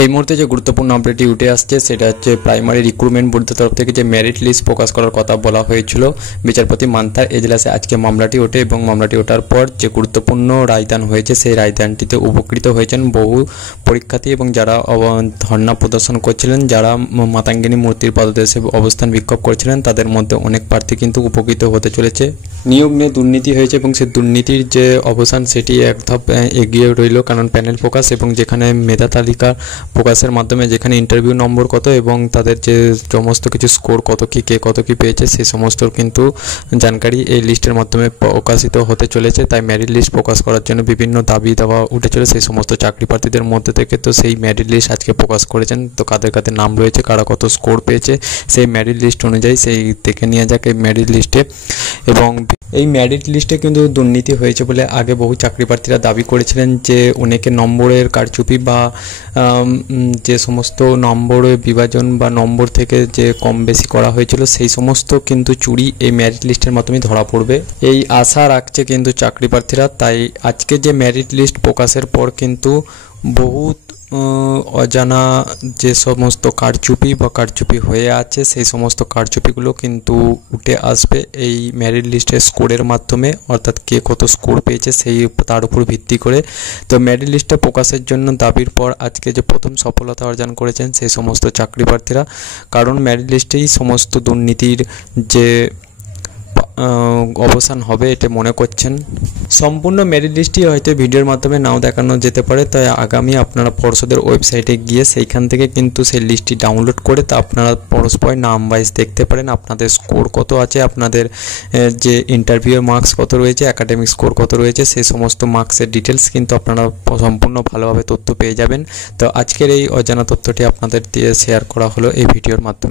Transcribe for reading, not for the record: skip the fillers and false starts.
এই মুহূর্তে যে গুরুত্বপূর্ণ আপডেটটি উঠে আসছে সেটা হচ্ছে প্রাইমারি রিক্রুটমেন্ট বোর্ডের তরফ থেকে যে মেরিট লিস্ট প্রকাশ করার কথা বলা হয়েছিল বিচারপতি মান্থার এজলাসে আজকে মামলাটি ওঠে এবং মামলাটি ওঠার পর যে গুরুত্বপূর্ণ রায়দান হয়েছে সেই রায়দানটিতে উপকৃত হয়েছেন বহু পরীক্ষার্থী এবং যারা ধর্ণা প্রদর্শন করছিলেন, যারা মাতঙ্গিনী মূর্তির পাদদেশে অবস্থান বিক্ষোভ করছিলেন, তাদের মধ্যে অনেক প্রার্থী কিন্তু উপকৃত হতে চলেছে। নিয়োগ নিয়ে দুর্নীতি হয়েছে এবং সেই দুর্নীতির যে অবসান সেটি এক ধাপ এগিয়ে রইল, কারণ প্যানেল প্রকাশ এবং যেখানে মেধা তালিকা প্রকাশের মাধ্যমে যেখানে ইন্টারভিউ নম্বর কত এবং তাদের যে সমস্ত কিছু স্কোর কত কি কে কত কি পেয়েছে সেই সমস্ত কিন্তু জানকারি এই লিস্টের মাধ্যমে প্রকাশিত হতে চলেছে। তাই মেরিট লিস্ট প্রকাশ করার জন্য বিভিন্ন দাবি দাওয়া উঠে চলে সেই সমস্ত চাকরি প্রার্থীদের মধ্যে থেকে। তো সেই মেরিট লিস্ট আজকে প্রকাশ করেছেন। তো কাদের কাদের নাম রয়েছে, কারা কত স্কোর পেয়েছে সেই মেরিট লিস্ট অনুযায়ী সেই দেখে নিয়ে যাক এই মেরিট লিস্টে। এবং এই মেরিট লিস্টে কিন্তু দুর্নীতি হয়েছে বলে আগে বহু চাকরি প্রার্থীরা দাবি করেছিলেন যে অনেকে নম্বরের কারচুপি বা যে সমস্ত নম্বরের বিভাজন বা নম্বর থেকে যে কম বেশি করা হয়েছিল সেই সমস্ত কিন্তু চুরি এই মেরিট লিস্টের মাধ্যমে ধরা পড়বে এই আশা রাখছে কিন্তু চাকরি প্রার্থীরা। তাই আজকে যে মেরিট লিস্ট প্রকাশের পর কিন্তু বহুত অজানা যে সমস্ত কারচুপি হয়ে আছে সেই সমস্ত কারচুপিগুলো কিন্তু উঠে আসবে এই মেরিট লিস্টের স্কোরের মাধ্যমে, অর্থাৎ কে কত স্কোর পেয়েছে সেই তার উপর ভিত্তি করে। তো মেরিট লিস্টটা প্রকাশের জন্য দাবির পর আজকে যে প্রথম সফলতা অর্জন করেছেন সেই সমস্ত চাকরি প্রার্থীরা, কারণ মেরিট লিস্টেই সমস্ত দুর্নীতির যে অবসান হবে এটা মনে করছেন। সম্পূর্ণ মেরিট লিস্টটি হয়তো ভিডিওর মাধ্যমে নাও দেখানো যেতে পারে, তাই আগামী আপনারা পর্ষদের ওয়েবসাইটে গিয়ে সেইখান থেকে কিন্তু সেই লিস্টটি ডাউনলোড করে তা আপনারা পরস্পর নাম ওয়াইজ দেখতে পারেন আপনাদের স্কোর কত আছে, আপনাদের যে ইন্টারভিউয়ের মার্কস কত রয়েছে, একাডেমিক স্কোর কত রয়েছে, সেই সমস্ত মার্কসের ডিটেলস কিন্তু আপনারা সম্পূর্ণ ভালোভাবে তথ্য পেয়ে যাবেন। তো আজকের এই অজানা তথ্যটি আপনাদের দিয়ে শেয়ার করা হলো এই ভিডিওর মাধ্যমে।